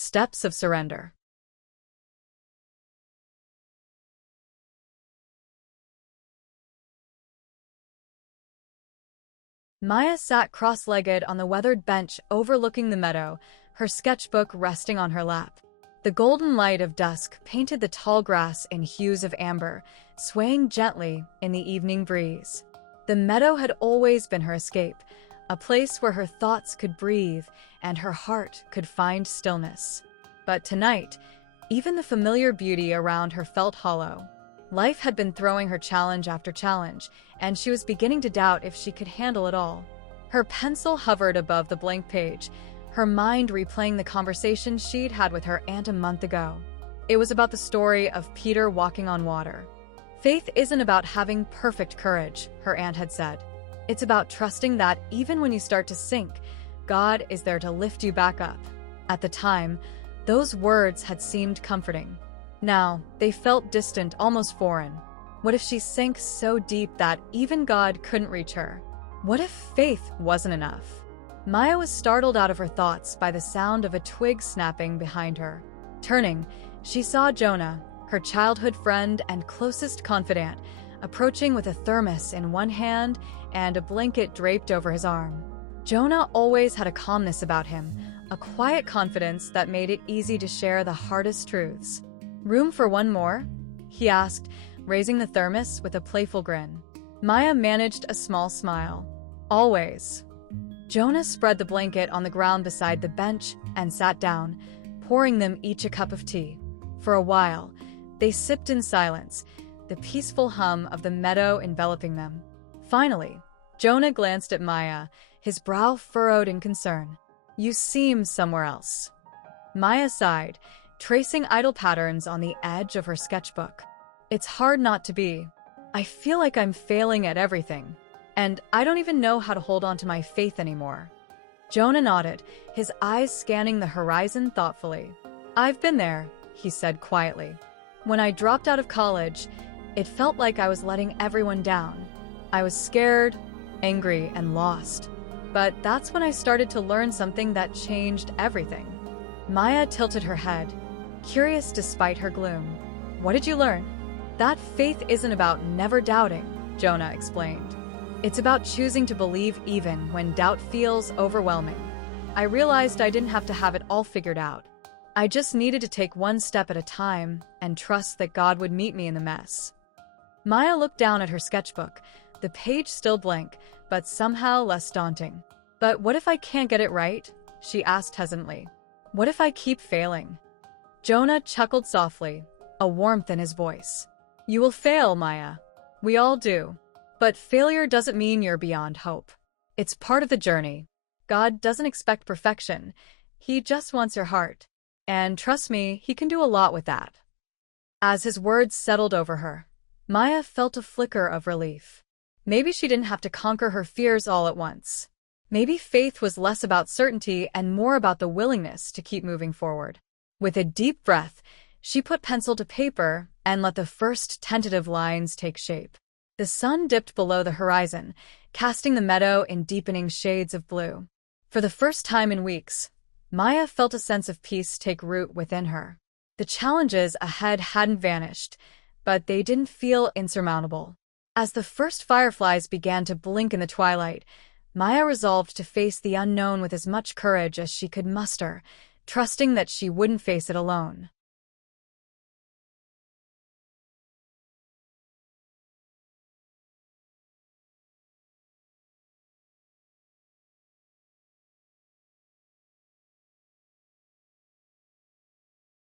Steps of Surrender. Maya sat cross-legged on the weathered bench overlooking the meadow, her sketchbook resting on her lap. The golden light of dusk painted the tall grass in hues of amber, swaying gently in the evening breeze. The meadow had always been her escape, a place where her thoughts could breathe and her heart could find stillness. But tonight, even the familiar beauty around her felt hollow. Life had been throwing her challenge after challenge, and she was beginning to doubt if she could handle it all. Her pencil hovered above the blank page, her mind replaying the conversation she'd had with her aunt a month ago. It was about the story of Peter walking on water. Faith isn't about having perfect courage, her aunt had said. It's about trusting that even when you start to sink, God is there to lift you back up. At the time, those words had seemed comforting. Now, they felt distant, almost foreign. What if she sank so deep that even God couldn't reach her? What if faith wasn't enough? Maya was startled out of her thoughts by the sound of a twig snapping behind her. Turning, she saw Jonah, her childhood friend and closest confidant, approaching with a thermos in one hand and a blanket draped over his arm. Jonah always had a calmness about him, a quiet confidence that made it easy to share the hardest truths. "Room for one more?" he asked, raising the thermos with a playful grin. Maya managed a small smile. "Always." Jonah spread the blanket on the ground beside the bench and sat down, pouring them each a cup of tea. For a while, they sipped in silence, the peaceful hum of the meadow enveloping them. Finally, Jonah glanced at Maya, his brow furrowed in concern. "You seem somewhere else." Maya sighed, tracing idle patterns on the edge of her sketchbook. "It's hard not to be. I feel like I'm failing at everything, and I don't even know how to hold on to my faith anymore." Jonah nodded, his eyes scanning the horizon thoughtfully. "I've been there," he said quietly. "When I dropped out of college, it felt like I was letting everyone down. I was scared, angry, and lost. But that's when I started to learn something that changed everything." Maya tilted her head, curious despite her gloom. "What did you learn?" "That faith isn't about never doubting," Jonah explained. "It's about choosing to believe even when doubt feels overwhelming. I realized I didn't have to have it all figured out. I just needed to take one step at a time and trust that God would meet me in the mess." Maya looked down at her sketchbook, the page still blank, but somehow less daunting. "But what if I can't get it right?" she asked hesitantly. "What if I keep failing?" Jonah chuckled softly, a warmth in his voice. "You will fail, Maya. We all do. But failure doesn't mean you're beyond hope. It's part of the journey. God doesn't expect perfection. He just wants your heart. And trust me, he can do a lot with that." As his words settled over her, Maya felt a flicker of relief. Maybe she didn't have to conquer her fears all at once. Maybe faith was less about certainty and more about the willingness to keep moving forward. With a deep breath, she put pencil to paper and let the first tentative lines take shape. The sun dipped below the horizon, casting the meadow in deepening shades of blue. For the first time in weeks, Maya felt a sense of peace take root within her. The challenges ahead hadn't vanished, but they didn't feel insurmountable. As the first fireflies began to blink in the twilight, Maya resolved to face the unknown with as much courage as she could muster, trusting that she wouldn't face it alone.